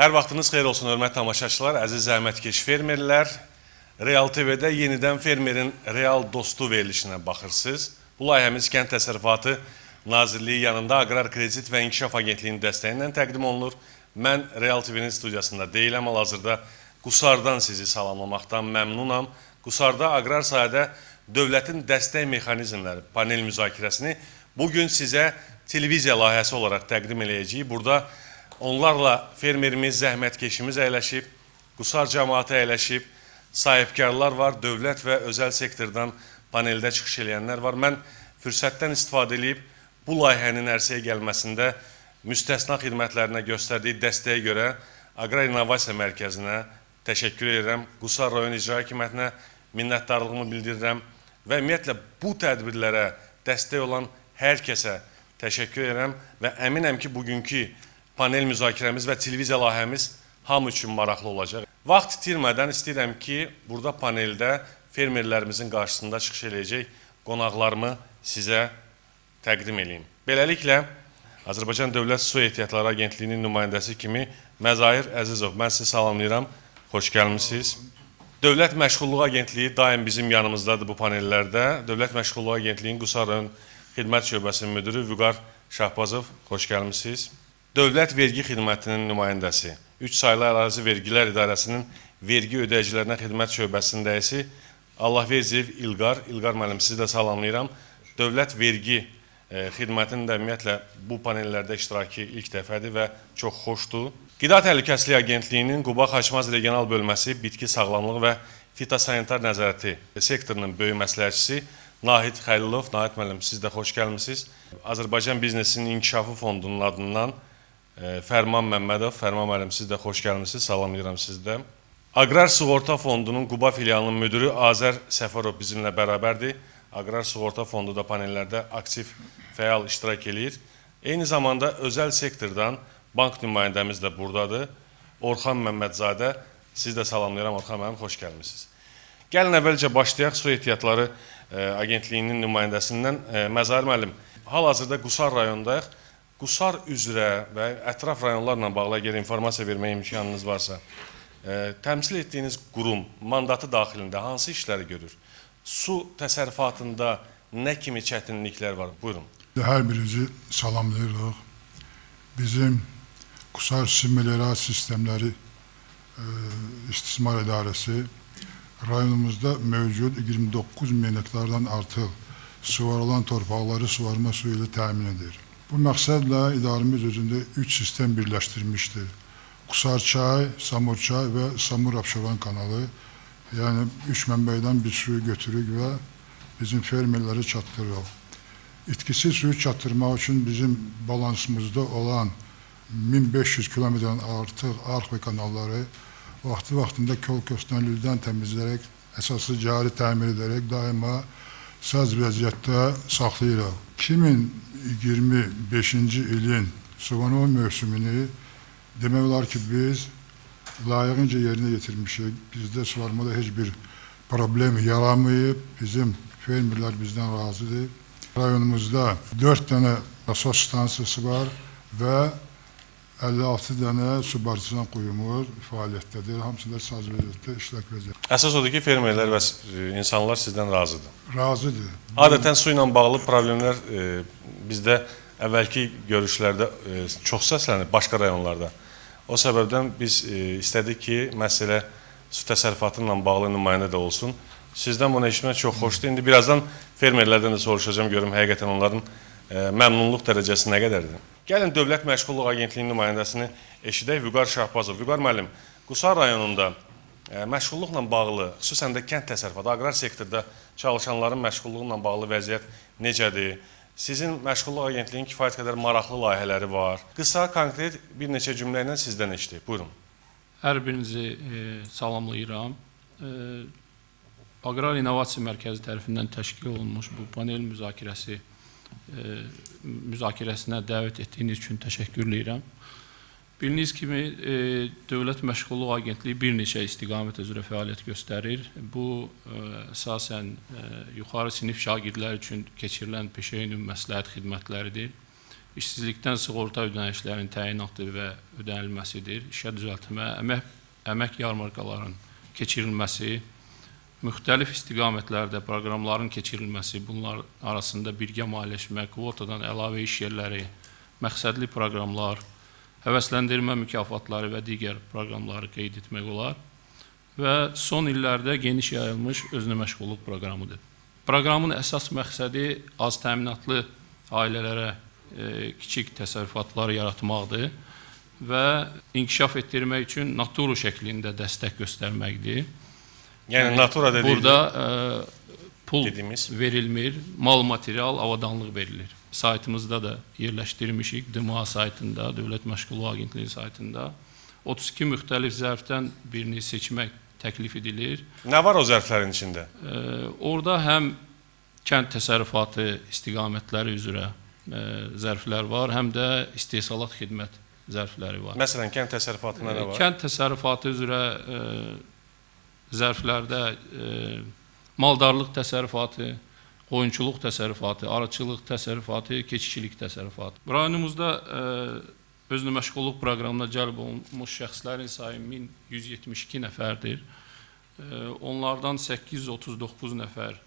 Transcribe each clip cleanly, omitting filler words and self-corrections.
Hər vaxtınız xeyir olsun, hörmətli tamaşaçılar, əziz zəhmətkeş fermerlər. Real TV-də yenidən fermerin real dostu verilişinə baxırsınız. Bu layihəmiz Kənd Təsərrüfatı Nazirliyi yanında Aqrar Kredit və İnkişaf Agentliyinin dəstəyi ilə təqdim olunur. Mən Real TV-nin studiyasında deyiləm, hal-hazırda Qusardan sizi salamlamaqdan məmnunam. Qusarda aqrar sahədə dövlətin dəstək mexanizmləri panel müzakirəsini bugün sizə televiziya layihəsi olaraq təqdim edəcəyik. Burada onlarla fermerimiz, zəhmətkeşimiz əyləşib, Qusar cəmaatı əyləşib, sahibkarlar var, dövlət və özəl sektordan paneldə çıxış edənlər var. Mən fürsətdən istifadə edib bu layihənin ərsəyə gəlməsində müstəsna xidmətlərinə göstərdiyi dəstəyə görə Aqrar İnnovasiya Mərkəzinə təşəkkür edirəm. Qusar rayon icra hakimiyyətinə minnətdarlığımı bildirirəm və ümumiyyətlə bu tədbirlərə dəstək olan hər kəsə təşəkkür edirəm və əminəm ki, bugünkü panel müzakirəmiz və televiziya layihəmiz hamı üçün maraqlı olacaq. Vaxt itirmədən istəyirəm ki, burada paneldə fermerlərimizin qarşısında çıxış edəcək qonaqlarımı sizə təqdim edeyim. Beləliklə, Azərbaycan Dövlət Su Ehtiyatları Agentliyinin nümayəndəsi kimi Məzahir Əzizov, mən sizi salamlayıram, xoş gəlmişsiniz. Dövlət Məşğulluq Agentliyi daim bizim yanımızdadır bu panellərdə. Dövlət Məşğulluq Agentliyinin Qusar rayon Xidmət Şöbəsinin müdürü Vüqar Şahbazov, xoş gəlmişsiniz. Dövlət Vergi Xidmətinin nümayəndəsi, 3 saylı ərazi vergilər idarəsinin vergi ödəyicilərinə xidmət şöbəsinin rəisi Allahverdiyev İlqar. İlqar müəllim, sizi də salamlayıram. Dövlət Vergi xidmətinin də ümumiyyətlə bu panellərdə iştirakı ilk dəfədir və çox xoşdur. Qida Təhlükəsizliyi Agentliyinin Quba-Xaçmaz regional bölməsi bitki sağlamlığı və fitosanitar nəzarəti sektorunun böyük məsləhətçisi Nahid Xəlilov. Nahid müəllim, siz də xoş gəlmişsiniz. Azərbaycan Biznesinin İnkişafı Fondunun adından Fərman Məmmədov. Fərman müəllim, siz də xoş gəlmişsiniz. Salamlayıram sizi də. Aqrar Sığorta Fondunun Quba filialının müdürü Azər Səfərov bizimlə bərabərdir. Aqrar Sığorta Fondu da panellərdə aktiv, fəal iştirak edir. Eyni zamanda özəl sektordan bank nümayəndəmiz də buradadır. Orxan Məmmədzadə, siz də salamlayıram. Orxan müəllim, xoş gəlmişsiniz. Gəlin əvvəlcə başlayaq Su Ehtiyatları Agentliyinin nümayəndəsindən. Məzahir müəllim, hal-hazırda Qusar rayondayıq. Qusar üzrə və ətraf rayonlarla bağlı əgər informasiya vermək imkanınız varsa, təmsil etdiyiniz qurum mandatı daxilində hansı işləri görür? Su təsərrüfatında nə kimi çətinliklər var? Buyurun. Hər birinizi salamlayırıq. Bizim Qusar Su Meliorasiya Sistemləri İstismar İdarəsi rayonumuzda mövcud 29 min hektardan artıq suvarılan torpaqları suvarma suyu ilə təmin edir. Bu məqsədlə idarəmiz özündə 3 sistem birləşdirmişdir. Qusar çay, Samur çay və Samur-Abşeron kanalı. Yəni 3 mənbəydən bir suyu götürük və bizim fermerləri çatdırırıq. İtkisiz suyu çatdırmaq üçün bizim balansımızda olan 1500 kilometrdən artıq arx və kanalları vaxtında kol-köstənlikdən təmizləyərək, əsaslı cari təmir edərək daima saz vəziyyətdə saxlayırıq. 2025-ci ilin suvarma mövsümünü demək olar ki, biz layiqincə yerinə yetirmişik. Bizdə suvarmada heç bir problem yaranmayıb. Bizim fermerlər bizdən razıdır. Rayonumuzda 4 dənə nasos stansiyası var və 56 dənə su barıçılan quyumuz fəaliyyətdədir. Hamısında saz vəziyyətdə işlək vəziyyətdə. Əsas odur ki, fermerlər və insanlar sizdən razıdır. Razıdır. Adətən su ilə bağlı problemlər bizdə əvvəlki görüşlərdə çox səslənir başqa rayonlarda. O səbəbdən biz istədik ki, məsələ su təsərrüfatı ilə bağlı nümayəndə də olsun. Sizdən bunu eşitmək çox xoşdur. İndi birazdan fermerlərdən də soruşacağım, görüm həqiqətən onların məmnunluq dərəcəsi nə qədərdir. Gəlin Dövlət Məşğulluq Agentliyinin nümayəndəsini eşidək, Vüqar Şahbazov. Vüqar müəllim, Qusar rayonunda məşğulluqla bağlı, xüsusən də kənd təsərrüfatı, aqrar sektorda çalışanların məşğulluğuyla bağlı vəziyyət necədir? Sizin Məşğulluq Agentliyinin kifayət qədər maraqlı layihələri var. Qısa, konkret bir neçə cümlə ilə sizdən eşidək. Buyurun. Hər birinizi salamlayıram. Aqrar İnnovasiya Mərkəzi tərəfindən təşkil olunmuş bu panel müzakirəsinə dəvət etdiyiniz üçün təşəkkür edirəm. Bildiyiniz kimi, Dövlət Məşğulluq Agentliyi bir neçə istiqamət üzrə fəaliyyət göstərir. Bu, əsasən yuxarı sinif şagirdlər üçün keçirilən peşəyə ünumi məsləhət xidmətləridir. işsizlikdən sığorta ödənişlərinin təyinatı və ödənilməsidir. İşə düzəltmə, əmək yarmarkalarının keçirilməsi, müxtəlif istiqamətlərdə proqramların keçirilməsi, bunlar arasında birgə maliyyələşmə, kvotadan əlavə iş yerləri, məqsədli proqramlar, həvəsləndirmə mükafatları və digər proqramları qeyd etmək olar və son illərdə geniş yayılmış özünə məşğulluq proqramıdır. Proqramın əsas məqsədi az təminatlı ailələrə kiçik təsərrüfatlar yaratmaqdır və inkişaf etdirmək üçün naturu şəklində dəstək göstərməkdir. Yəni natura dediyimiz Burada pul dediğimiz verilmir, mal material, avadanlıq verilir. Saytımızda da yerləşdirmişik, DMA saytında, Dövlət Məşğulluq Agentliyi saytında 32 müxtəlif zərfdən birini seçmək təklif edilir. nə var o zərflərin içində? Orada həm kənd təsərrüfatı istiqamətləri üzrə zərflər var, həm də istehsalat xidmət zərfləri var. Məsələn, kənd təsərrüfatında nə var? Kənd təsərrüfatı üzrə zərflərdə maldarlıq təsərrüfatı, qoyunçuluq təsərrüfatı, arıçılıq təsərrüfatı, keçiçilik təsərrüfatı. Rayonumuzda özünə məşğulluq proqramına cəlb olunmuş şəxslərin sayı 1172 nəfərdir. Onlardan 839 nəfər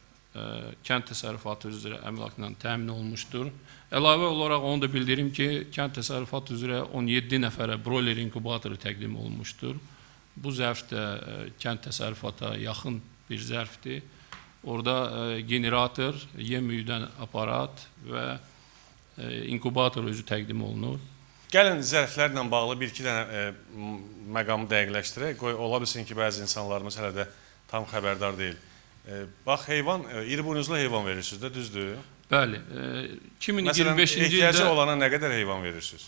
kənd təsərrüfatı üzrə əmlakla təmin olunmuşdur. Əlavə olaraq onu da bildirim ki, kənd təsərrüfatı üzrə 17 nəfərə broiler inkubatoru təqdim olunmuşdur. Bu zərf də kənd təsərrüfata yaxın bir zərfdir. Orada generator, yem üyüdən aparat və inkubator özü təqdim olunur. Gəlin zərflərlə bağlı bir-iki dənə məqamı dəqiqləşdirək. Qoy, ola bilsin ki, bəzi insanlarımız hələ də tam xəbərdar deyil. Bax, heyvan, iri buynuzlu heyvan verirsiniz də, düzdür? Bəli, 2025-ci Məsələn, ildə ehtiyacı olana nə qədər heyvan verirsiniz?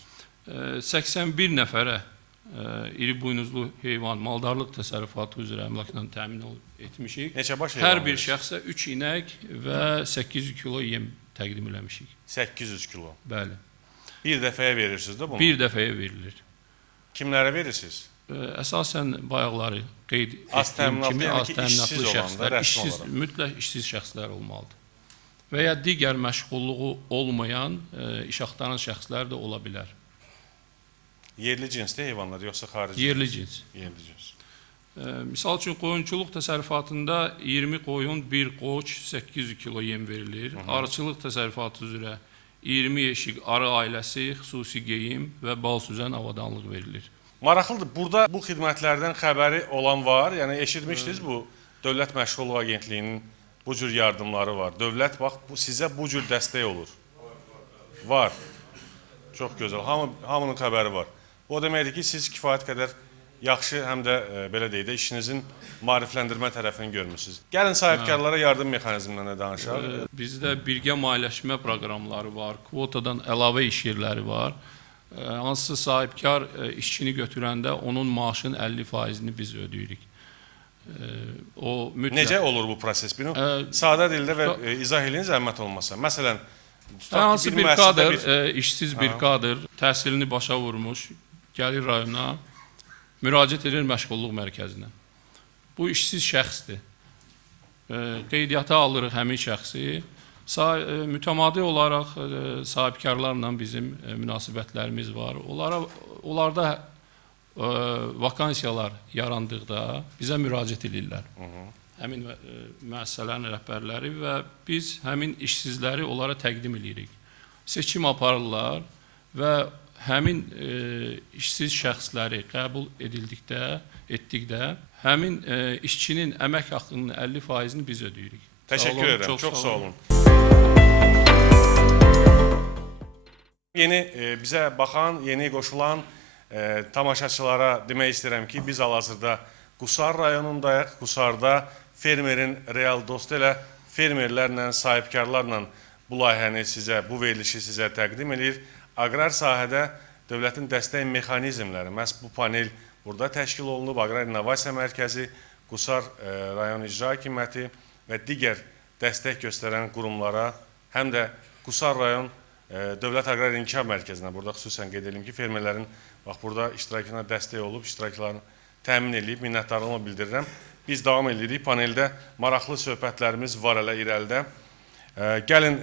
81 nəfərə iri buynuzlu heyvan, maldarlıq təsərrüfatı üzrə əmlakla təmin etmişik. Neçə baş heyvan Hər bir verirsiniz? şəxsə 3 inək və 800 kilo yem təqdim eləmişik. 800 kilo. Bəli. Bir dəfəyə verirsiniz də bunu? Bir dəfəyə verilir. Kimlərə verirsiniz? Əsasən bayaqları qeyd Az etdiyim təminatlı, kimi yəni az ki, təminatlı işsiz olanda, şəxslər, rəsmi olaraq. mütləq işsiz şəxslər olmalıdır. Və ya digər məşğulluğu olmayan iş axtaran şəxslər də ola bilər. Yerli cinsli heyvanlar, yoxsa xarici? Yerli cins. Yerli cins. Misal üçün qoyunçuluq təsərrüfatında 20 qoyun, 1 qoç, 800 kilo yem verilir. Arıçılıq təsərrüfatı üzrə 20 yeşik arı ailəsi, xüsusi geyim və bal süzən avadanlıq verilir. Maraqlıdır. Burada bu xidmətlərdən xəbəri olan var. Yəni eşitmişdiniz bu Dövlət Məşğulluq Agentliyinin bu cür yardımları var. Dövlət bax bu sizə bu cür dəstək olur. Var. Çox gözəl. Hamının xəbəri var. O deməkdir ki, siz kifayət qədər yaxşı, həm də belə deyək də işinizin maarifləndirmə tərəfini görmüsünüz. Gəlin sahibkarlara yardım mexanizmindən danışaq. Bizdə birgə maliyyələşmə proqramları var, kvotadan əlavə iş yerləri var. Hansısa sahibkar işçini götürəndə onun maaşın 50%-ni biz ödəyirik. O mütləq. Necə olur bu proses? Bunu sadə dildə və izah eləyin zəhmət olmasa. Məsələn, hansı bir kadr, işsiz bir kadr təhsilini başa vurmuş, gəlir rayona, müraciət edir məşğulluq mərkəzinə. Bu işsiz şəxsdir. Qeydiyyata alırıq həmin şəxsi. Mütəmadi olaraq sahibkarlarla bizim münasibətlərimiz var. Onlarda vakansiyalar yarandıqda bizə müraciət edirlər. Həmin müəssisələrin rəhbərləri və biz həmin işsizləri onlara təqdim edirik. Seçim aparırlar və həmin işsiz şəxsləri qəbul etdikdə həmin işçinin əmək haqqının 50%-ni biz ödəyirik. Təşəkkür edirəm. Çox sağ olun. Yeni bizə baxan, yeni qoşulan tamaşaçılara demək istəyirəm ki, biz hal-hazırda Qusar rayonundayıq. Qusarda fermerin real dostu ilə fermerlərlə, sahibkarlarla bu layihəni sizə, bu verilişi sizə təqdim edir. Aqrar sahədə dövlətin dəstək mexanizmləri, məhz bu panel burada təşkil olunub. Aqrar İnnovasiya Mərkəzi, Qusar rayon icra hakimiyyəti və digər dəstək göstərən qurumlara, həm də Qusar rayon Dövlət Aqrar İnkişaf Mərkəzinə, burada xüsusən qeyd edelim ki, fermerlərin bax burada iştirakına dəstək olub, iştiraklarını təmin edib, minnətdarlığımı bildirirəm. Biz davam edirik. Paneldə maraqlı söhbətlərimiz var hələ irəlidə. Gəlin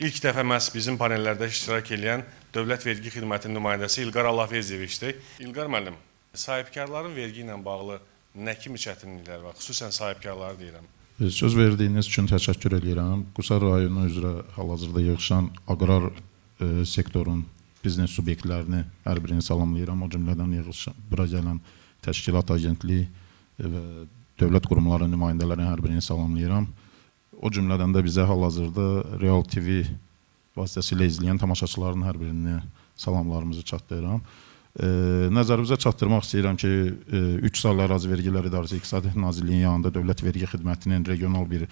ilk dəfə məhz bizim panellərdə iştirak edən Dövlət Vergi Xidmətinin nümayəndəsi İlqar Allahverdiyeviçdir. İlqar müəllim, sahibkarların vergi ilə bağlı nə kimi çətinliklər var? Xüsusən sahibkarları deyirəm. Söz verdiyiniz üçün təşəkkür edirəm. Qusar rayonu üzrə hal-hazırda yığışan aqrar sektorun biznes subyektlərini hər birini salamlayıram. O cümlədən bura gələn təşkilat agentliyi və dövlət qurumları nümayəndələrini hər birini salamlayıram. O cümlədən də bizə hal-hazırda Real TV vasitəsilə izləyən tamaşaçıların hər birini salamlarımızı çatdırıram. Nəzərinizə çatdırmaq istəyirəm ki, 3 saylı ərazi vergilər idarəsi İqtisadiyyat Nazirliyinin yanında Dövlət Vergi Xidmətinin regional bir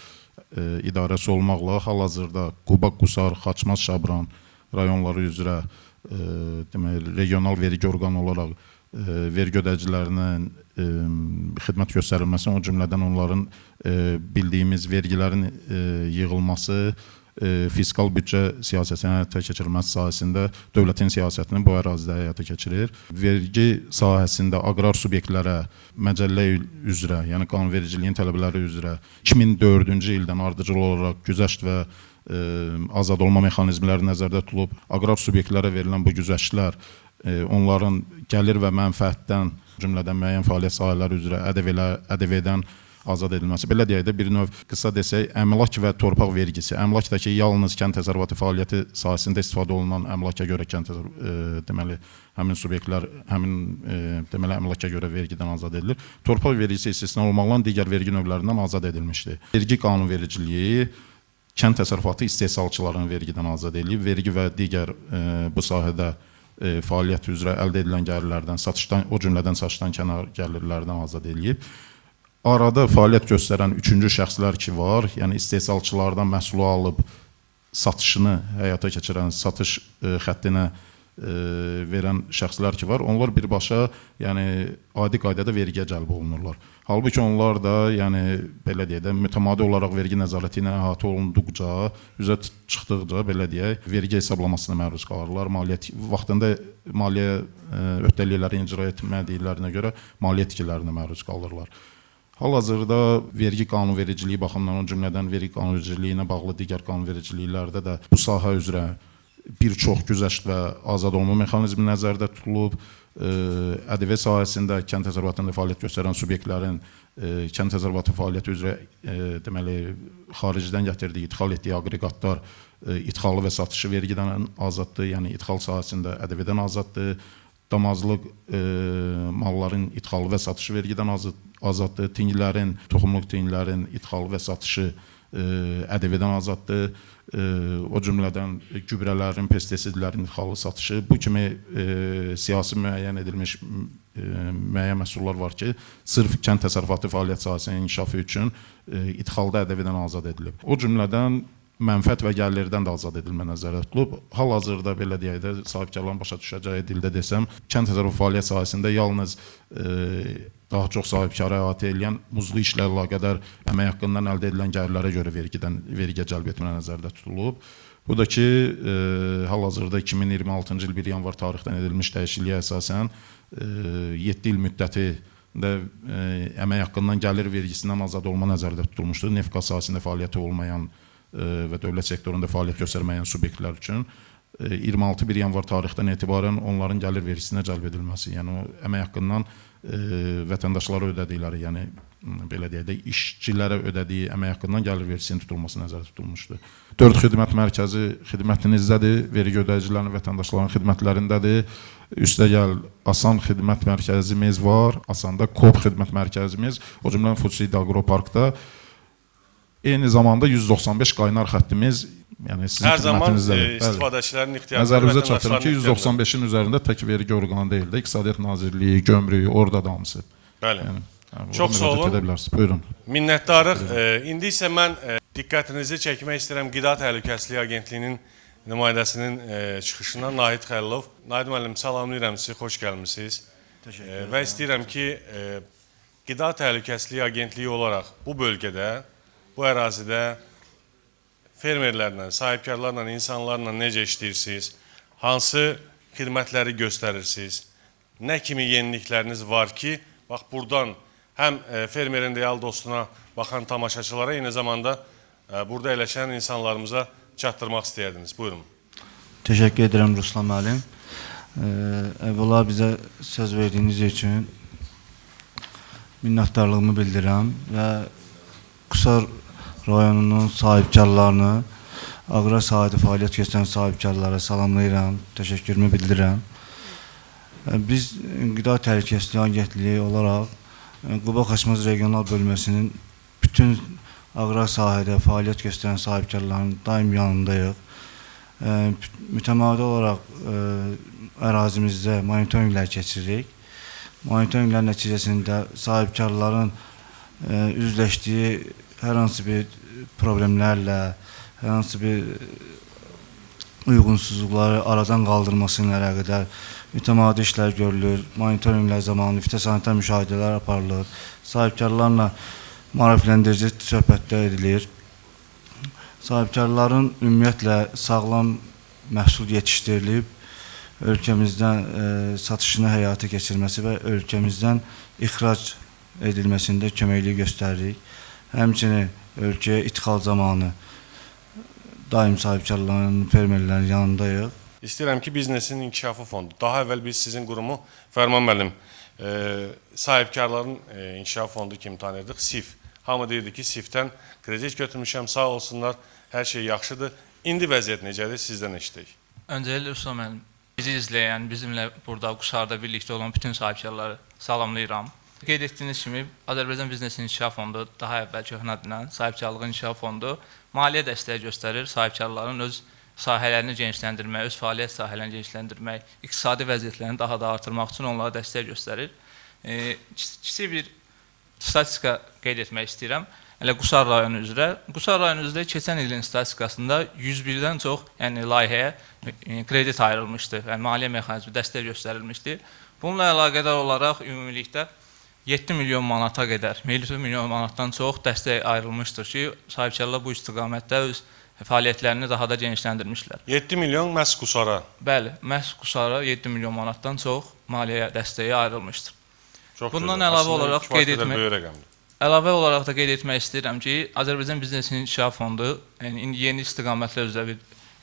idarəsi olmaqla hal-hazırda Quba, Qusar, Xaçmaz, Şabran rayonları üzrə deməli, regional vergi orqanı olaraq vergi ödəyicilərinin xidmət göstərilməsi, o cümlədən onların bildiyimiz vergilərin yığılması, fiskal büdcə siyasətinin həyata keçirilməsi sahəsində dövlətin siyasətini bu ərazidə həyata keçirir. Vergi sahəsində aqrar subyektlərə məcəllə üzrə, yəni qanunvericiliyin tələbləri üzrə 2004-cü ildən ardıcıl olaraq güzəşt və azad olma mexanizmləri nəzərdə tutulub, aqrar subyektlərə verilən bu güzəştlər onların gəlir və mənfəətdən, cümlədən müəyyən fəaliyyət sahələri üzrə ƏDV-dən azad edilməsi. Belə deyək də bir növ qısa desək, əmlak və torpaq vergisi. Əmlak da ki, yalnız kənd təsərrüfatı fəaliyyəti sahəsində istifadə olunan əmlaka görə deməli həmin subyektlər deməli əmlaka görə vergidən azad edilir. Torpaq vergisi istisna olmaqla digər vergi növlərindən azad edilmişdir. Vergi qanunvericiliyi kənd təsərrüfatı istehsalçılarını vergidən azad edilib, vergi və digər bu sahədə fəaliyyət üzrə əldə edilən gəlirlərdən, satışdan, o cümlədən satışdan kənar gəlirlərdən azad edilib. Arada fəaliyyət göstərən üçüncü şəxslər ki var, yəni istehsalçılardan məhsulu alıb satışını həyata keçirən, satış xəttinə verən şəxslər ki var, onlar birbaşa yəni adi qaydada vergiyə cəlb olunurlar. Halbuki onlar da yəni belə deyək də mütəmadi olaraq vergi nəzarəti ilə əhatə olunduqca, üzə çıxdıqca belə deyək, vergi hesablamasına məruz qalırlar. Vaxtında maliyyə öhdəlikləri icra etmədiklərinə görə maliyyə itkilərinə məruz qalırlar. Hal-hazırda vergi qanunvericiliyi baxımından, o cümlədən vergi qanunvericiliyinə bağlı digər qanunvericiliklərdə də bu sahə üzrə bir çox güzəşt və azad olma mexanizmi nəzərdə tutulub. ƏDV sahəsində kənd təsərrüfatında fəaliyyət göstərən subyektlərin kənd təsərrüfatı fəaliyyəti üzrə deməli xaricdən gətirdiyi, ixal etdiyi aqreqatlar ixalı və satışı vergidən azaddır, yəni ixal sahəsində ƏDV-dən azaddır. Damazlıq malların ixalı və satışı vergidən azaddır. Tinglərin, toxumluq tinglərin ixalı və satışı ƏDV-dən azaddır. O cümlədən gübrələrin, pestisidlərin ixalı satışı, bu kimi siyasi müəyyən edilmiş müəyyən məhsullar var ki, sırf kənd təsərrüfatı fəaliyyət sahəsinin inkişafı üçün ixalda ƏDV-dən azad edilib. O cümlədən mənfəət və gəlirdən də azad edilmə nəzərdə tutulub. Hal-hazırda belə deyək də, sahibkarların başa düşəcəyi dildə desəm, kənd təsərrüfatı fəaliyyət sahəsində yalnız daha çox sahibkarı əhatə edən muzlu işlə əlaqədar əmək haqqından əldə edilən gəlirlərə görə vergiyə cəlb etmə nəzərdə tutulub. Bu da ki, hal-hazırda 2026-cı il 1 yanvar tarixdən edilmiş dəyişikliyə əsasən 7 il müddətində əmək haqqından gəlir vergisindən azad olma nəzərdə tutulmuşdur. Neft-qaz sahəsində fəaliyyəti olmayan və dövlət sektorunda fəaliyyət göstərməyən subyektlər üçün 26 1 yanvar tarixdən etibarən onların gəlir vergisinə cəlb edilməsi, yəni o əmək haqqından vətəndaşlara ödədikləri, yəni belə deyək də işçilərə ödədiyi əmək haqqından gəlir vergisinin tutulması nəzərdə tutulmuşdur. 4 xidmət mərkəzi xidmətinizdədir, vergi ödəyicilərinin, vətəndaşların xidmətlərindədir. Üstəgəl Asan xidmət mərkəzimiz var, Asanda KOP xidmət mərkəzimiz, o cümlədən Futsidi Aqroparkda. Eyni zamanda 195 qaynar xəttimiz, yəni sizin hər zaman xidmətinizdədir. istifadəçilərin ixtiyarı. Nəzərinizə çatdırım ki, 195-in üzərində tək vergi orqanı deyil də, İqtisadiyyat Nazirliyi, gömrük, orada da hamısı. Bəli. Yəni, çox sağ olun. Buyurun. Minnətdarıq. İndi isə mən diqqətinizi çəkmək istəyirəm Qida Təhlükəsizliyi Agentliyinin nümayəndəsinin çıxışından Nahid Xəlilov. Nahid müəllim, salamlayıram sizi, xoş gəlmisiniz. Və istəyirəm ki, Qida Təhlükəsizliyi Agentliyi olaraq bu bölgədə, bu ərazidə fermerlərlə, sahibkarlarla, insanlarla necə işləyirsiniz, hansı xidmətləri göstərirsiniz, nə kimi yenilikləriniz var ki, bax buradan həm fermerin real dostuna baxan tamaşaçılara, eyni zamanda burada eləşən insanlarımıza çatdırmaq istəyərdiniz? Buyurun. Teşekkür ederim Ruslan müəllim. Evvela bize söz verdiğiniz için minnətdarlığımı bildirirəm və Qusar rayonunun sahibkarlarını, aqrar sahədə fəaliyyət göstərən sahibkarlara salamlayıram, təşəkkürümü bildirirəm. Biz Qida Təhlükəsizliyi Agentliyi olaraq Quba Xaçmaz Regional Bölməsinin bütün aqrar sahədə fəaliyyət göstərən sahibkarların daim yanındayıq. Mütəmadi olaraq ərazimizdə monitorinqlər keçiririk. Monitorinqlər nəticəsində sahibkarların üzləşdiyi hər hansı bir problemlərlə, hər hansı bir uyğunsuzluqları aradan qaldırması ilə əlaqədar mütəmadi işlər görülür. Monitorinqlər zamanı fitosanitar müşahidələr aparılır. Sahibkarlarla maarifləndirici söhbətlər edilir. Sahibkarların ümumiyyətlə sağlam məhsul yetişdirilib, ölkəmizdən satışını həyata keçirməsi və ölkəmizdən ixrac edilməsində köməklik göstəririk. Həmçinin ölkəyə ithal zamanı daim sahibkarların, fermerlərin yanındayıq. İstəyirəm ki, Biznesin İnkişafı Fondu. Daha əvvəl biz sizin qurumu Fərman müəllim sahibkarların İnkişaf Fondu kimi tanıyırdıq. SİF. Hamı deyirdi ki, SİF-dən kredit götürmüşəm, sağ olsunlar, hər şey yaxşıdır. İndi vəziyyət necədir? Sizdən eşitdik. Öncəliklə Ruslan müəllim, bizi izləyən, bizimlə burada Qusarda birlikdə olan bütün sahibkarları salamlayıram. Qeyd etdiyiniz kimi, Azərbaycan Biznesin İnkişaf Fondu, daha əvvəl köhnə adla Sahibkarlığın İnkişaf Fondu maliyyə dəstəyi göstərir, sahibkarların öz sahələrini genişləndirmək, öz fəaliyyət sahələrini genişləndirmək, iqtisadi vəziyyətlərini daha da artırmaq üçün onlara dəstək göstərir. Kiçik bir statistika qeyd etmək istəyirəm. Elə Qusar rayonu üzrə. Qusar rayonu üzrə keçən ilin statistikasında 101-dən çox layihəyə kredit ayrılmışdı, maliyyə mexanizmi dəstək göstərilmişdi. Bununla əlaqədar olaraq ümumilikdə 7 milyon manata qədər, 7 milyon manatdan çox dəstək ayrılmışdır ki, sahibkarlar bu istiqamətdə öz fəaliyyətlərini daha da genişləndirmişlər. 7 milyon məhz Qusara. Bəli, məhz Qusara 7 milyon manatdan çox maliyyə dəstəyi ayrılmışdır. Çox Bundan gözəl. əlavə Aslında olaraq kifayət qeyd qədər etmək- böyük rəqəmdir. Əlavə olaraq da qeyd etmək istəyirəm ki, Azərbaycan Biznesin İnkişaf Fondu indi yeni istiqamətlə üzrə bir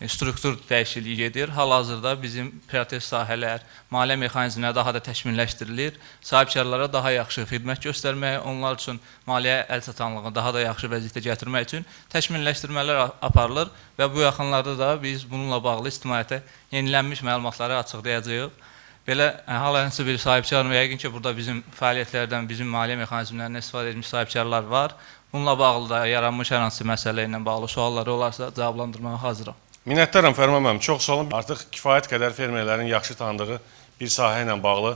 struktur dəyişikliyi gedir. Hal-hazırda bizim prioritet sahələr, maliyyə mexanizmləri daha da təkmilləşdirilir. Sahibkarlara daha yaxşı xidmət göstərmək, onlar üçün maliyyə əlçatanlığını daha da yaxşı vəziyyətə gətirmək üçün təkmilləşdirmələr aparılır və bu yaxınlarda da biz bununla bağlı ictimaiyyətə yenilənmiş məlumatları açıqlayacağıq. Belə hər hansı bir sahibkar və yəqin ki, burada bizim fəaliyyətlərdən, bizim maliyyə mexanizmlərindən istifadə edilmiş sahibkarlar var. Bununla bağlı da yaranmış hər hansı məsələ ilə bağlı sualları olarsa cavablandırmağa hazıram. Minnətdaram Fərman müəllim. Çox sağ olun. Artıq kifayət qədər fermerlərin yaxşı tanıdığı bir sahə ilə bağlı,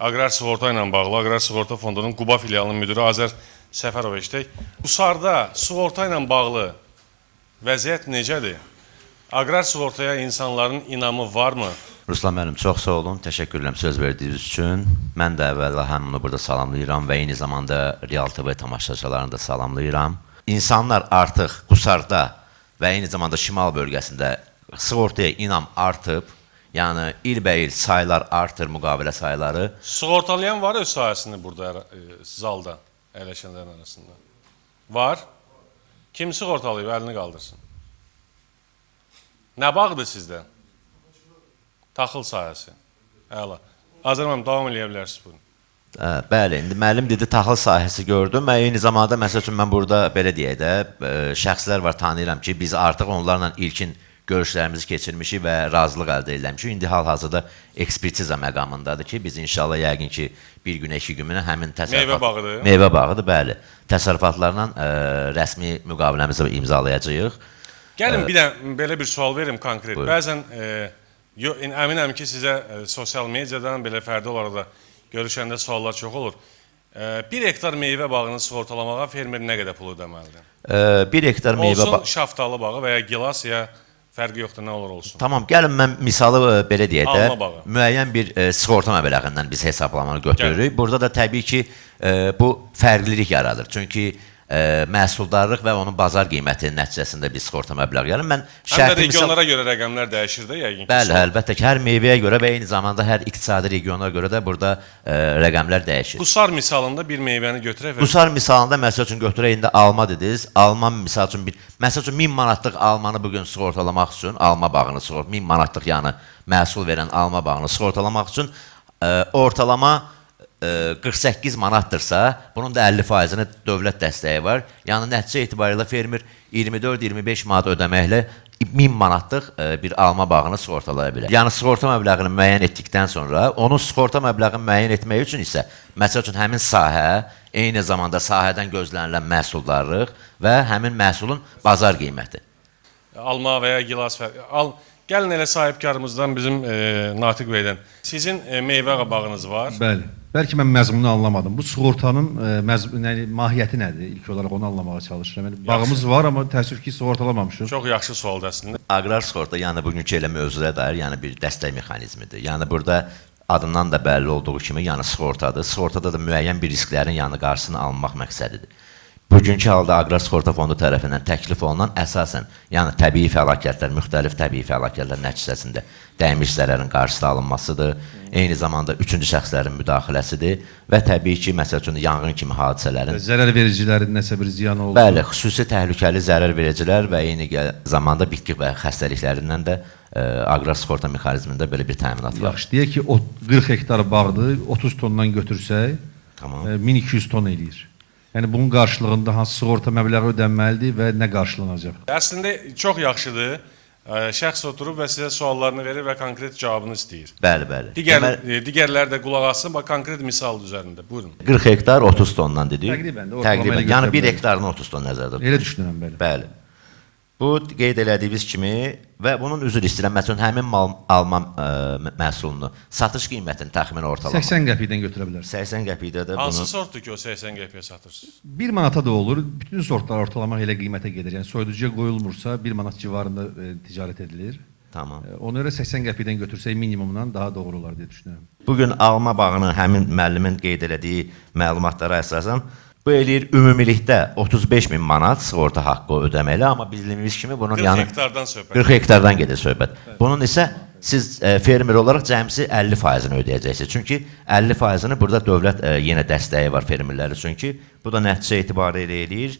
aqrar sığorta ilə bağlı, Aqrar Sığorta Fondunun Quba filialının müdiri Azər Səfərov eşitdik. Qusarda sığorta ilə bağlı vəziyyət necədir? Aqrar sığortaya insanların inamı varmı? Ruslan müəllim, çox sağ olun, təşəkkür edirəm söz verdiyiniz üçün. Mən də əvvəla həmini burada salamlayıram və eyni zamanda Real TV tamaşaçılarını da salamlayıram. İnsanlar artıq Qusarda və eyni zamanda Şimal bölgəsində sığortaya inam artıb, yəni ilbəil saylar artır, müqavilə sayları. Sığortalayan var öz sahəsində burada zalda əyləşənlərin arasında? Var. Kim sığortalayıb, əlini qaldırsın. Nə bağdır sizdə? Taxıl sahəsi. Əla. Azər müəllim, davam edə bilərsiniz bunu. Bəli, indi müəllim dedi taxıl sahəsi gördüm və eyni zamanda məsəl üçün mən burada belə deyək də şəxslər var, tanıyıram ki, biz artıq onlarla ilkin görüşlərimizi keçirmişik və razılıq əldə eləmişik. İndi hal-hazırda ekspertiza məqamındadır ki, biz inşallah yəqin ki, bir günə, 2 günə həmin təsərrüfat... Meyvə bağıdır. Meyvə bağıdır, bəli. Təsərrüfatlarla rəsmi müqaviləmizi imzalayacağıq. Gəlin bir də belə bir sual verim konkret. Buyurun. Bəzən əminəm ki, sizə sosial mediadan belə fərdi olaraq da görüşəndə suallar çox olur. 1 hektar meyvə bağını sığortalamağa fermer nə qədər pul ödəməlidir? 1 hektar meyvə Olsun şaftalı bağı və ya gilas ya fərqi yoxdur, nə olur olsun. Tamam, gəlin mən misalı belə deyək də, Alma bağı. müəyyən bir sığorta məbləğindən biz hesablamanı götürürük. Burada da təbii ki, bu fərqlilik yaradır. Çünki məhsuldarlıq və onun bazar qiyməti nəticəsində bir sığorta məbləği gəlir. Mən Həm də şərti misal... regionlara görə rəqəmlər dəyişir də yəqin ki. Bəli, əlbəttə ki, hər meyvəyə görə və eyni zamanda hər iqtisadi regionlara görə də burada rəqəmlər dəyişir. Qusar misalında bir meyvəni götürək və Qusar misalında məsəl üçün götürək indi alma dediniz. Alma məsəl üçün 1000 manatlıq almanı bugün sığortalamaq üçün, alma bağını 1000 manatlıq yəni məhsul verən alma bağını sığortalamaq üçün ortalama 48 manatdırsa, bunun da 50%-ni dövlət dəstəyi var. Yəni nəticə etibarilə fermer 24-25 manat ödəməklə 1000 manatlıq bir alma bağını sığortalaya bilər. Yəni sığorta məbləğini müəyyən etdikdən sonra, onun sığorta məbləğini müəyyən etmək üçün isə məsəl üçün həmin sahə, eyni zamanda sahədən gözlənilən məhsuldarlıq və həmin məhsulun bazar qiyməti. Alma və ya gilas fərqi. Gəlin elə sahibkarımızdan bizim Natiq bəydən. Sizin meyvə bağınız var. Bəli. Bəlkə mən məzmununu anlamadım. Bu sığortanın mahiyyəti nədir? İlk olaraq onu anlamağa çalışıram. Yəni, bağımız var, amma təəssüf ki, sığortalamamışıq. Çox yaxşı sualdır əslində. Aqrar sığorta, yəni bugünkü elə mövzuya dair yəni bir dəstək mexanizmidir. Yəni burada adından da bəlli olduğu kimi, yəni sığortadır. Sığortada da müəyyən bir risklərin yəni qarşısını almaq məqsədidir. Bugünkü halda Aqrar Sığorta Fondu tərəfindən təklif olunan əsasən, yəni təbii fəlakətlər, müxtəlif təbii fəlakətlər nəticəsində dəymiş zərərin qarşısı alınmasıdır. Eyni zamanda üçüncü şəxslərin müdaxiləsidir və təbii ki, məsəl üçün yanğın kimi hadisələrin Zərər vericilərin nəsə bir ziyanı oldu. Bəli, xüsusi təhlükəli zərər vericilər və eyni zamanda bitki və xəstəliklərindən də Aqrar Sığorta mexanizmində belə bir təminat var. Yaxşı, deyək ki, 40 hektar bağdır, 30 tondan götürsək, Tamam. 1200 ton eləyir. Yəni bunun qarşılığında hansı sığorta məbləği ödənməlidir və nə qarşılanacaq? Əslində çox yaxşıdır. Şəxs oturub və sizə suallarını verir və konkret cavabını istəyir. Bəli, bəli. Digərlər də qulaq alsın, bax konkret misal üzərində. Buyurun. 40 hektar 30 tondan dedik. Təqribən də Təqribən. Yəni 1 hektarın 30 ton nəzərdə tutulur. Elə düşünürəm, bəli. Bəli. Bu qeyd elədiyimiz kimi və bunun üzr istəyirəm, məsələn, həmin alma məhsulunu satış qiymətini təxminən ortalama 80 qəpikdən götürə bilərsiniz. 80 qəpikdə də Hansı bunu sortdur ki, o 80 qəpiyə satırsınız? 1 manata da olur. Bütün sortlar ortalama elə qiymətə gedir. Yəni soyuducuya qoyulmursa 1 manat civarında ticarət edilir. tamam. Ona görə 80 qəpikdən götürsək minimumdan daha doğru olar deyə düşünürəm. Bu gün alma bağının həmin müəllimin qeyd elədiyi məlumatlara əsasən bu eləyir ümumilikdə 35.000 manat sığorta haqqı ödəməli, amma bildiyimiz kimi bunun 40 yəni hektardan söhbət. 40 hektardan gedir söhbət. Bunun isə siz fermer olaraq cəmsi 50%-ni ödəyəcəksiniz. Çünki 50%-ni burada dövlət yenə dəstəyi var fermerlər üçün ki, bu da nəticə etibarilə eləyir.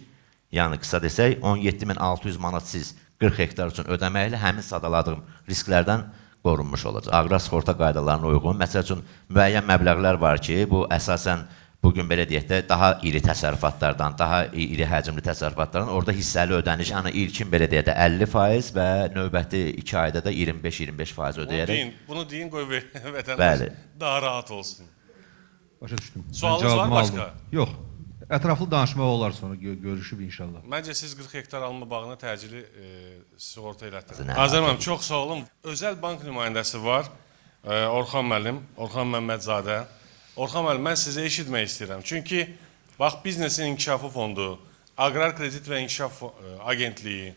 Yəni qısa desək 17.600 manat siz 40 hektar üçün ödəməklə həmin sadaladığım risklərdən qorunmuş olacaq. Aqrar sığorta qaydalarına uyğun, məsəl üçün müəyyən məbləğlər var ki, bu əsasən bugün belə deyək də daha iri təsərrüfatlardan, daha iri həcmli təsərrüfatlardan orada hissəli ödəniş, yəni ilkin belə deyək də 50% və növbəti 2 ayda da 25% ödəyərək. Bunu deyin qoy vətəndaş Bəli. daha rahat olsun. Başa düşdüm. Sualınız Mən var cavabımı başqa? aldım. Yox. Ətraflı danışmaq olar sonra görüşüb inşallah. Məncə siz 40 hektar alma bağına təcili sığorta elətdirin. Nə? Azər müəllim, çox sağ olun. Özəl bank nümayəndəsi var. Orxan müəllim, Orxan Məmmədzadə. Orxan müəllim, mən sizə eşitmək istəyirəm. Çünki bax Biznesin İnkişafı Fondu, Aqrar Kredit və İnkişaf Agentliyi,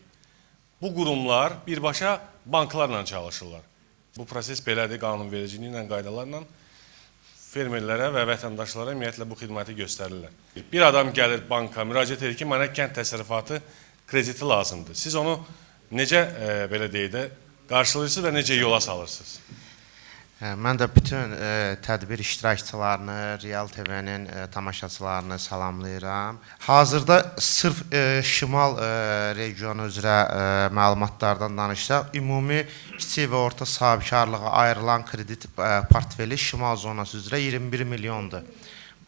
bu qurumlar birbaşa banklarla çalışırlar. Bu proses belədir, qanunvericiliyi ilə, qaydalarla fermerlərə və vətəndaşlara ümumiyyətlə bu xidməti göstərirlər. Bir adam gəlir banka, müraciət edir ki, mənə kənd təsərrüfatı krediti lazımdır. Siz onu necə belə deyək də qarşılayırsınız və necə yola salırsınız? Mən də bütün tədbir iştirakçılarını, Real TV-nin tamaşaçılarını salamlayıram. Hazırda sırf şimal regionu üzrə məlumatlardan danışsaq, ümumi kiçik və orta sahibkarlığa ayrılan kredit portfeli şimal zonası üzrə 21 milyondur.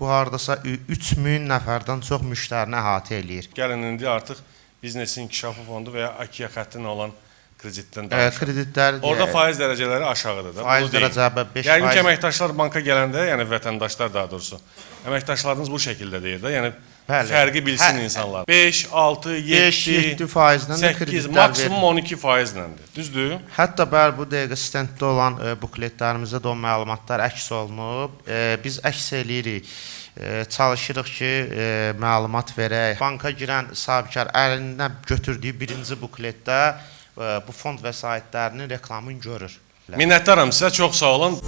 Bu hardasa 3000 nəfərdən çox müştərini əhatə eləyir. Gəlin indi artıq Biznesin İnkişafı Fondu və ya Akiya xəttin olan kreditdən danışaq. Kreditlər Orada faiz dərəcələri aşağıdır da. faiz dərəcələri 5%. Yəqin ki, əməkdaşlar banka gələndə, yəni vətəndaşlar daha doğrusu, əməkdaşlarınız bu şəkildə deyir də, yəni Bəli. fərqi bilsin insanlar. 5, 6, 7, 5-7% də 8, kreditlər maksimum 12%-ləndir. Düzdür? Hətta bəli bu dəqiqə stenddə olan bukletlərimizdə də o məlumatlar əks olunub. Biz əks eləyirik. Çalışırıq ki, məlumat verək. Banka girən sahibkar əlindən götürdüyü birinci bukletdə bu fond vəsaitlərinin reklamını görür. Minnətdaram sizə, çox sağ olun.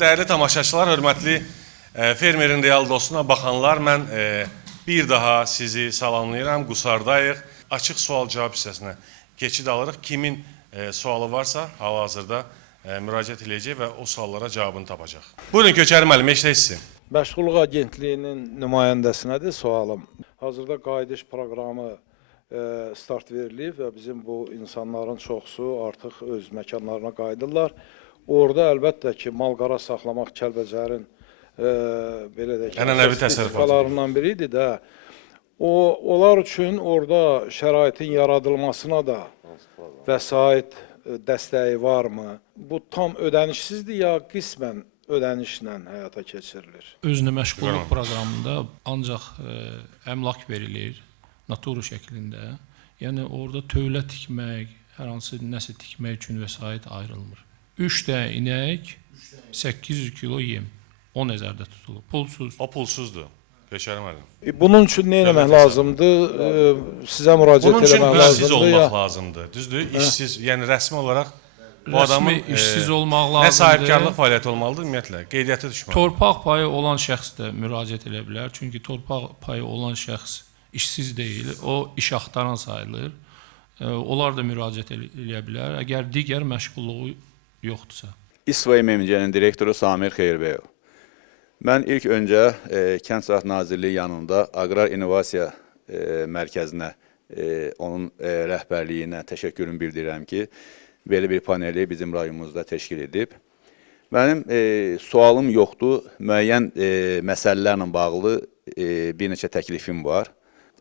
Dəyərli tamaşaçılar, hörmətli Fermerin real dostuna baxanlar, mən bir daha sizi salamlayıram. Qusardayıq. Açıq sual-cavab hissəsinə keçid alırıq. Kimin sualı varsa hal-hazırda müraciət edəcək və o suallara cavabını tapacaq. Buyurun Köçəri müəllim, eşidək sizi. Məşğulluq Agentliyinin nümayəndəsinədir sualım. Hazırda qayıdış proqramı start verilib və bizim bu insanların çoxsu artıq öz məkanlarına qayıdırlar. Orada əlbəttə ki, mal-qara saxlamaq Kəlbəcərin belə də Ənənəvi təsərrüfatlarından biri idi də. Onlar üçün orada şəraitin yaradılmasına da vəsait dəstəyi varmı? Bu tam ödənişsizdir ya qismən ödənişlə həyata keçirilir? Özünə məşğulluq proqramında ancaq əmlak verilir, naturu şəklində. Yəni orada tövlə tikmək, hər hansı nəsə tikmək üçün vəsait ayrılmır. 3 dənə inək, 800 kilo yem. O nəzərdə tutulub. Pulsuz. O pulsuzdur. Köçəri müəllim. Bunun üçün nə etmək lazımdır? Sizə müraciət Bunun üçün etmək lazımdır. işsiz olmaq lazımdır. Düzdür? İşsiz, yəni rəsmi olaraq bu adamın işsiz olmaq lazımdır. nə sahibkarlıq fəaliyyəti olmalıdır ümumiyyətlə? Qeydiyyata düşməlidir. Torpaq payı olan şəxs də müraciət edə bilər. Çünki torpaq payı olan şəxs işsiz deyil, o iş axtaran sayılır. Onlar da müraciət edə bilər. Əgər digər məşğulluğu yoxdursa. İSVA MMC-nin direktoru Samir Xeyirbəyev. Mən ilk öncə Kənd Təsərrüfatı Nazirliyi yanında Aqrar İnnovasiya Mərkəzinə, onun rəhbərliyinə təşəkkürümü bildirirəm ki, belə bir paneli bizim rayonumuzda təşkil edib. Mənim sualım yoxdur, müəyyən məsələlərlə bağlı bir neçə təklifim var.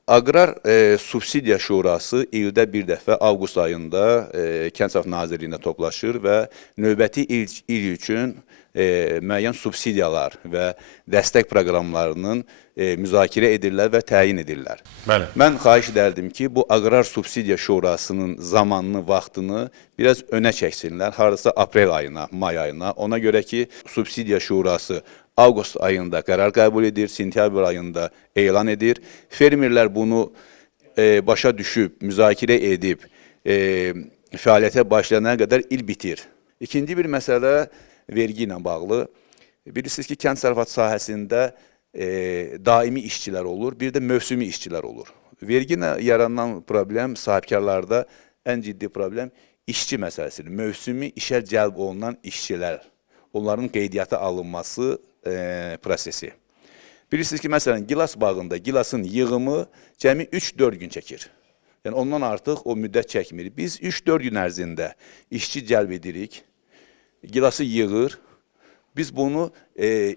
Aqrar Subsidiya Şurası ildə bir dəfə avqust ayında Kənd Təsərrüfatı Nazirliyində toplaşır və növbəti il üçün müəyyən subsidiyalar və dəstək proqramlarının müzakirə edirlər və təyin edirlər. Bəli. Mən xahiş edərdim ki, bu Aqrar Subsidiya Şurasının zamanını, vaxtını biraz önə çəksinlər, hardasa aprel ayına, may ayına. Ona görə ki, Subsidiya Şurası avqust ayında qərar qəbul edir, sentyabr ayında elan edir. Fermerlər bunu başa düşüb, müzakirə edib, fəaliyyətə başlayana qədər il bitir. İkinci bir məsələ vergi ilə bağlı. Bilirsiniz ki, kənd təsərrüfatı sahəsində daimi işçilər olur, bir də mövsümi işçilər olur. Vergi ilə yaranan problem sahibkarlarda ən ciddi problem işçi məsələsidir. Mövsümi işə cəlb olunan işçilər, onların qeydiyyata alınması prosesi. Bilirsiniz ki, məsələn, gilas bağında gilasın yığımı cəmi 3-4 gün çəkir. Yəni, ondan artıq o müddət çəkmir. Biz 3-4 gün ərzində işçi cəlb edirik, gilası yığır, biz bunu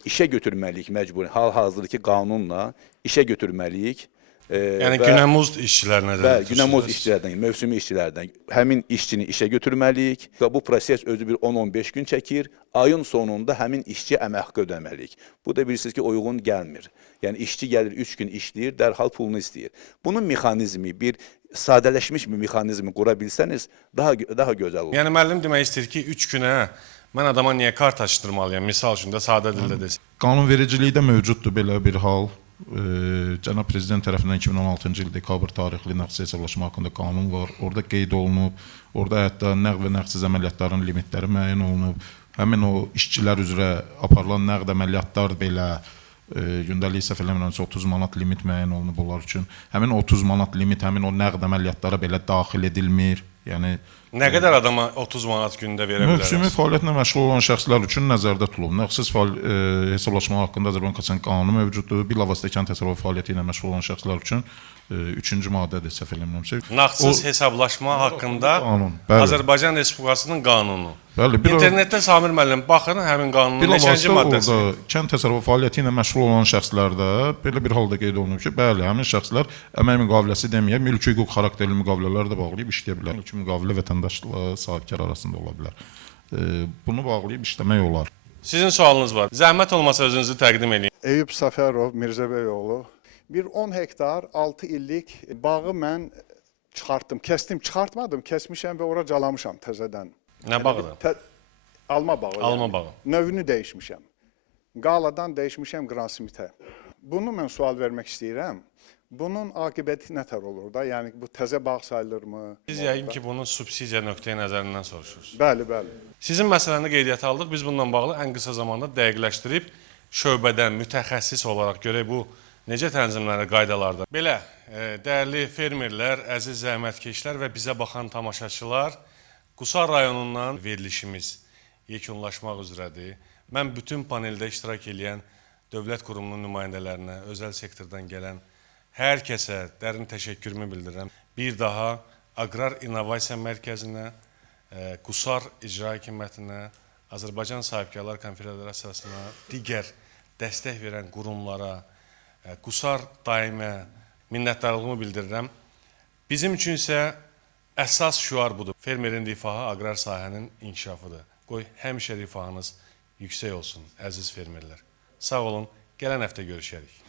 işə götürməliyik məcburi, hal-hazırdakı qanunla işə götürməliyik. Yəni günəmuz işçilərinə də. Bəli, günəmuz işçilərdən, mövsümi işçilərdən həmin işçini işə götürməliyik. Bu proses özü bir 10-15 gün çəkir. Ayın sonunda həmin işçi əmək haqqı ödəməliyik. Bu da bilirsiniz ki, uyğun gəlmir. Yəni işçi gəlir 3 gün işləyir, dərhal pulunu istəyir. Bunun mexanizmi, bir sadələşmiş bir mexanizmi qura bilsəniz daha gözəl olur. Yəni müəllim demək istəyir ki, 3 günə mən adama niyə kart açdırmalıyam? Misal üçün də sadə dildə desin. Qanunvericilikdə mövcuddur belə bir hal. Cənab Prezident tərəfindən 2016-cı il dekabr tarixli nağdsız hesablaşma haqqında qanun var. Orada qeyd olunub, orada hətta nəqd və nəqdsiz əməliyyatların limitləri müəyyən olunub. Həmin o işçilər üzrə aparılan nəqd əməliyyatlar belə gündəlik səhv eləmirəmsə 30 manat limit müəyyən olunub onlar üçün. Həmin 30 manat limit həmin o nəqd əməliyyatlara belə daxil edilmir. Yəni nə qədər adama 30 manat gündə verə bilərsiniz? Mövsümi fəaliyyətlə məşğul olan şəxslər üçün nəzərdə tutulub. Nağdsız hesablaşma haqqında Azərbaycan Konstitusiyanın qanunu mövcuddur. Bilavasitə kənd təsərrüfatı fəaliyyəti ilə məşğul olan şəxslər üçün 3-cü maddədir, səhv eləmirəmsə. Nağdsız hesablaşma haqqında Azərbaycan Respublikasının qanunu. Bəli, İnternetdə Samir müəllim baxın həmin qanunun neçənci maddəsi. Orada kənd təsərrüfatı fəaliyyəti ilə məşğul olan şəxslərdə belə bir halda qeyd olunub ki, bəli, həmin şəxslər əmək müqaviləsi deməyək, mülki hüquq xarakterli müqavilələr də bağlayıb işləyə bilər. Mülki müqavilə vətəndaşla sahibkar arasında ola bilər. Bunu bağlayıb işləmək olar. Sizin sualınız var. Zəhmət olmasa özünüzü təqdim edin. Eyüp Səfərov, Mirzəbəyoğlu. Bir 10 hektar 6 illik bağı mən çıxartdım. Kəsdim, çıxartmadım, kəsmişəm və ora calamışam təzədən. Nə bağıdır? Alma bağı. Alma bağı. Növünü dəyişmişəm. Qaladan dəyişmişəm Gran Smithə. Bunu mən sual vermək istəyirəm. Bunun aqibəti nətər olur da? Yəni bu təzə bağ sayılırmı? Siz yəqin ki, bunu subsidiya nöqteyi nəzərindən soruşursunuz. Bəli, bəli. Sizin məsələni qeydiyyata aldıq. Biz bununla bağlı ən qısa zamanda dəqiqləşdirib şöbədən mütəxəssis olaraq görək bu necə tənzimlənir qaydalarda. Belə, dəyərli fermerlər, əziz zəhmətkeşlər və bizə baxan tamaşaçılar, Qusar rayonundan verilişimiz yekunlaşmaq üzrədir. Mən bütün paneldə iştirak edən dövlət qurumunun nümayəndələrinə, özəl sektordan gələn hər kəsə dərin təşəkkürümü bildirirəm. Bir daha Aqrar İnnovasiya Mərkəzinə, Qusar İcra Hakimiyyətinə, Azərbaycan Sahibkarlar Konfederasiyasına, digər dəstək verən qurumlara, Qusar daimə minnətdarlığımı bildirirəm. Bizim üçün isə əsas şüar budur. Fermerin rifahı aqrar sahənin inkişafıdır. Qoy həmişə rifahınız yüksək olsun, əziz fermerlər. Sağ olun, gələn həftə görüşərik.